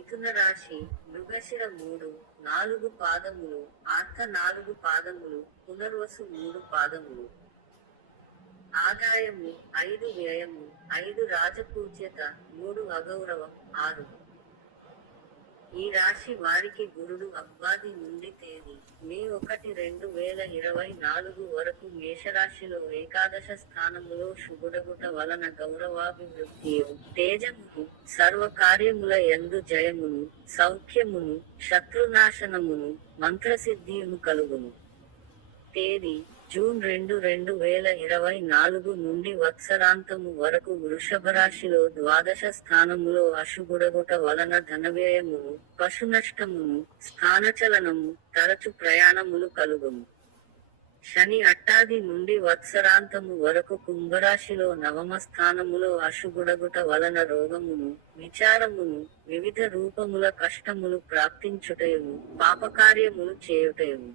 మిథున రాశి మృగశిర మూడు నాలుగు పాదములు ఆర్త నాలుగు పాదములు పునర్వసు మూడు పాదములు. ఆదాయము ఐదు వ్యయము ఐదు రాజపూజ్యత మూడు అగౌరవం ఆరు. ఈ రాశి వారికి గురుడు అబ్బాది నుండి తేదీ. మే ఒకటి రెండు వేల ఇరవై నాలుగు వరకు మేషరాశిలో ఏకాదశ స్థానములో శుభుడగుట వలన గౌరవాభివృద్ధి. తేజమును సర్వ కార్యముల యందు జయమును సౌఖ్యమును శత్రునాశనమును మంత్రసిద్ధియును కలుగును. తేదీ జూన్ రెండు రెండు వేల ఇరవై నాలుగు నుండి వత్సరాంతము వరకు వృషభ రాశిలో ద్వాదశ స్థానములో అశుగుడగుట వలన ధనవ్యయమును పశునష్టమును స్థానచలనము తరచు ప్రయాణములు కలుగుము శని అట్టాది నుండి వత్సరాంతము వరకు కుంభరాశిలో నవమ స్థానములో అశుగుడగుట వలన రోగమును విచారమును వివిధ రూపముల కష్టములు ప్రాప్తించుటయము పాపకార్యములు చేయుటయము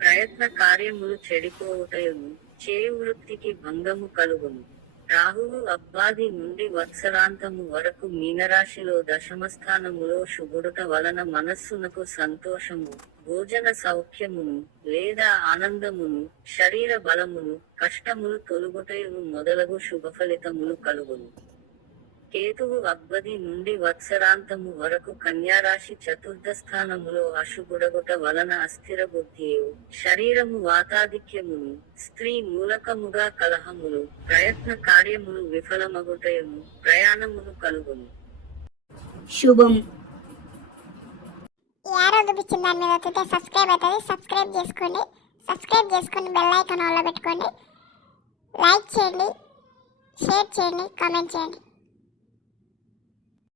ప్రయత్న కార్యములు చెడిపోవుటయును చే వృత్తికి భంగము కలుగును. రాహువు అబ్బాది నుండి వత్సరాంతము వరకు మీనరాశిలో దశమస్థానములో శుభుడుట వలన మనస్సునకు సంతోషము భోజన సౌఖ్యమును లేదా ఆనందమును శరీర బలమును కష్టములు తొలుగుటయును మొదలగు శుభ ఫలితములు కలుగును. కేతువు అబ్బది నుండి వత్సరాంతము వరకు కన్యారాశి చతుర్థ స్థానములో అశుగుడగుట వలన అస్థిర బుద్ధియు శరీరము వాతాధిక్యమును స్త్రీ మూలకముగా కలహములు ప్రయత్న కార్యములు విఫలమగుటయును ప్రయాణమును కలుగును శుభం. చూపించిన దాని మీద వస్తే సబ్స్క్రైబ్ అవుతుంది. సబ్స్క్రైబ్ చేసుకోండి. సబ్స్క్రైబ్ చేసుకొని బెల్ ఐకాన్ ఆన్లో పెట్టుకోండి. లైక్ చేయండి. షేర్ చేయండి. కామెంట్ చేయండి.